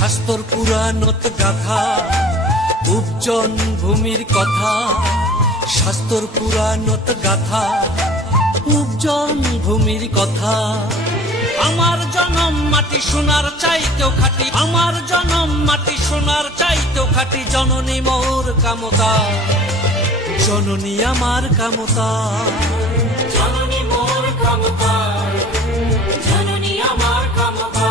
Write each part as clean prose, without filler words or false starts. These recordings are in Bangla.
শাস্তর পুরাণত গাথা উপজন ভূমির কথা, শাস্তর পুরাণত গাথা উপজন ভূমির কথা। আমার জনম মাটি সোনার চাইতেও খাঁটি, আমার জনম মাটি সোনার চাইতেও খাঁটি। জননী মোর কামতা, জননী আমার কামতা, জননী মোর কামতা, জননী আমার কামতা।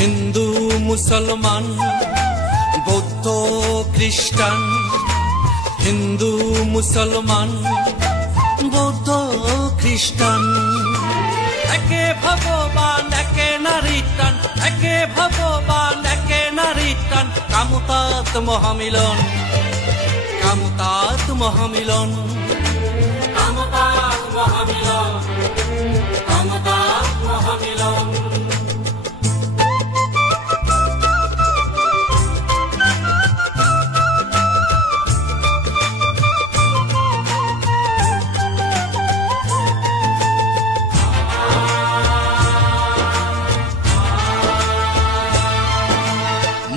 হিন্দু মুসলমান বৌদ্ধ খ্রিস্টান, হিন্দু মুসলমান বৌদ্ধ খ্রিস্টান। একে ভগবান একে নারী টান, একে ভগবান একে নারী টান। কামতাত মহামিলন, কামতাত মহামিলন, কামতাত মহামিলন, কামতাত মহামিলন।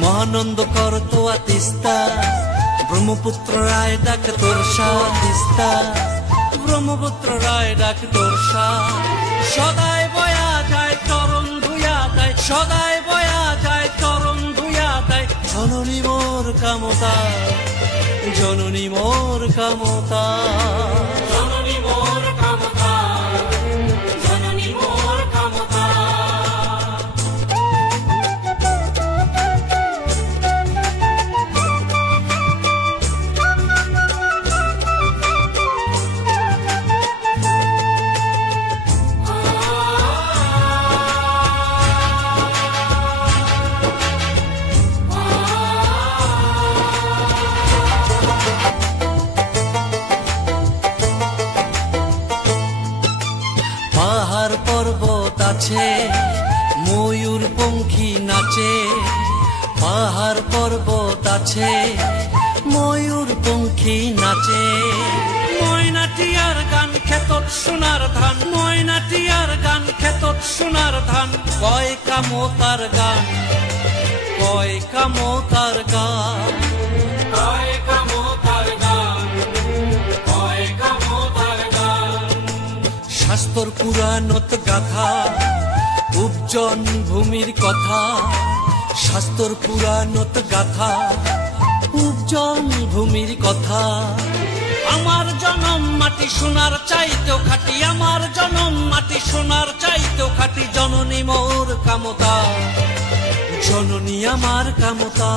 মহানন্দ কর তোয়া তিস্তা, ব্রহ্মপুত্র রায় ডাক তোরসা তিস্তা, ব্রহ্মপুত্র রায় ডাক তোরসা। সদাই বয়া যায় চরণ ধুয়া যায়, সদাই বয়া যায় চরণ ধুয়া যায়। জননী মোর কামতা, জননী মোর কামতা, জননী মোর কামতা, জননী মোর কামতা। পাহাড় পর্বত আছে ময়ূর পঙ্খী নাচে, পাহাড় পর্বত আছে ময়ূর পঙ্খী নাচে। ময়নাটিয়ার গান খেতত সোনার ধান, ময়নাটিয়ার গান খেতত সোনার ধান। কয় কামতার গান, কয় কামতার গান, কয় কামতার গান, কয় কামতার গান। শাস্তর পুরাণত গাথা উপজন ভূমির কথা, শাস্তর পুরাণত গাথা উপজন ভূমির কথা। আমার জনম মাটি সোনার চাইতেও খাঁটি, আমার জনম মাটি সোনার চাইতেও খাঁটি। জননী মোর কামতা, জননী আমার কামতা।